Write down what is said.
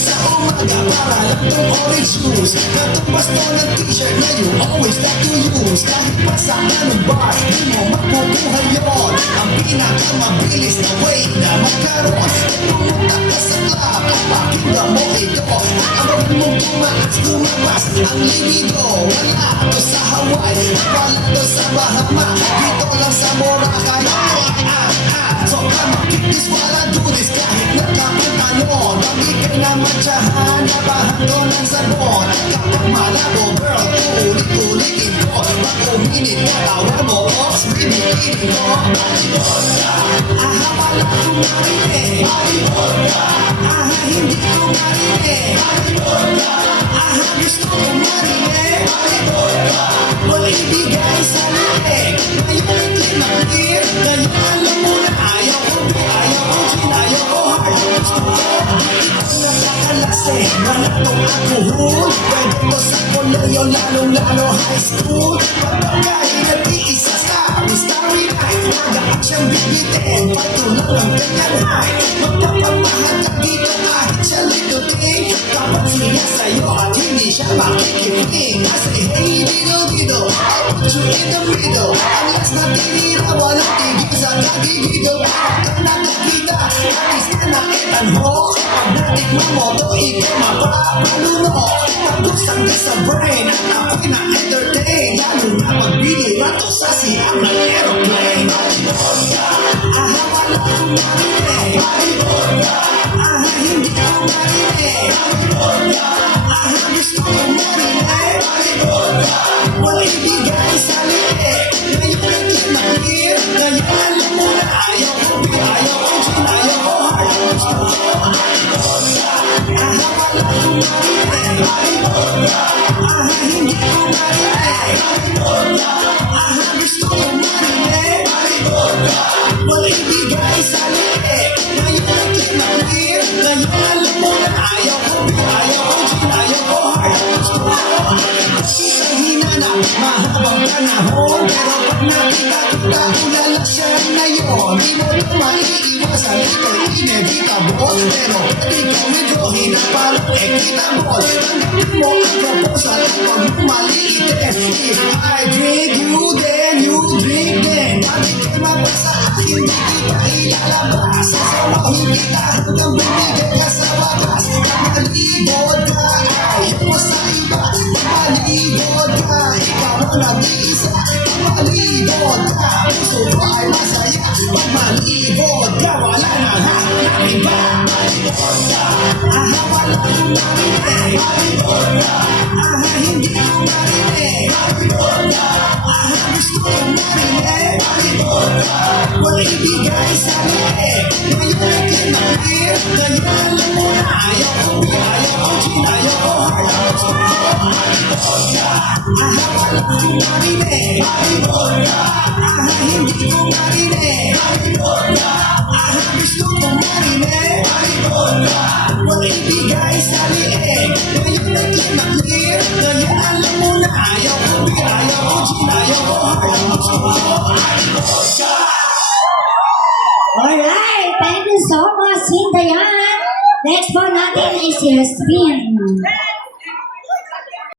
Sa umaga para lang tong orange juice, katong basto ng t-shirt na you always like to use. Kahit pa sa anong bar, di mo makukuha yun. Ang pinakamabilis na way na magkaroon. Pumunta ka sa club at pakinggan mo ito. Abangan mong tumaas, lumabas ang libido. Wala to sa Hawaii, wala to sa Bahama, dito lang sa Boracay. So come on, kick this while I do this. Kahit nakapantalon, mamigay na matyahan, nabahan ko ng sabon. Kapag malabo, girl, ulit-ulitin ko. Pag uminit ka, tawag mo, ops, binitin ko. Aha, wala kong marinig. Aha, hindi ko marinig. Aha, gusto kong marinig. Wala ibigay sa liig. Ngayon ang clear, ngayon alam mo na ayaw ko B, ayaw ko G, ayaw ko hard. Gusto ko, nakakalase, wala tong alcohol. Pwede mo sa koleyo, lalong-lalo high school. Pagpagkain at iisa sa Starry Night, nagaak siyang bibitin, patulang ang kanyanay. Magpapamahal ka dito kahit siya litutin. Kapag siya sa'yo at hindi siya makikinig, I say, hey, dido, I'll put you in the middle. Ang last na tinira, walang tigil sa kagigido. Parang ka nakakita, atis ka na itanho. Pag natikman mo to, ikaw mapapaluno. Pag-usang ka sa brain, at ako'y na-entertain. Lalo na magbinira to sa siyang ng aeroplane. Aha, wala kong marinig. Aha, hindi ko marinig. Aha, gusto kong marinig. Wala ibigay sa liig. Ngayon ang clear, ngayon alam mo na ayaw ko B, ayaw ko G, ayaw ko hard. Gusto ko, aha, wala kong marinig. Aha, hindi ko marinig. Aha, gusto kong marinig. Wala ibigay sa liig. Ngayon ang clear, ngayon alam mo na ayaw ko B, ayaw ko G, ayaw ko hard. Gusto ko, isang hinanap, mahabang panahon. Pero pag nakita kita, ulala siya ngayon. Di mo ito maiiwasan, ito'y inevitable. Pero pwede kang withdrawin at parang equitable. Tanggapin mo ang proposal at huwag mo maliitin. If I drink you, then you drink then. Bakit kayo mapasa at hindi kita ilalabas? Sasawahin kita hanggang bumigay ka sa wakas. Kamalibod ka, ayaw mo sa iba. Kamalibod ka, ikaw ang nag-iisa. Kamalibod ka, puso ko ay masaya. Kamalibod ka, wala na hanap iba. Aha, wala kong marinig. Aha, hindi ko marinig. Aha, gusto kong marinig. Wala ibigay sa liig. Ngayon ang clear, ngayon alam mo na ayaw ko B, ayaw ko G, ayaw ko hard. Gusto ko, aha, wala kong marinig. Aha, hindi ko marinig. Aha, gusto kong marinig. Wala ibigay sa liig. Ngayon ang clear, ngayon alam mo na ayaw ko B, ayaw ko G, ayaw ko hard. Gusto ko, Alright, thank you so much, Hindayan. Next po natin is Yasmin.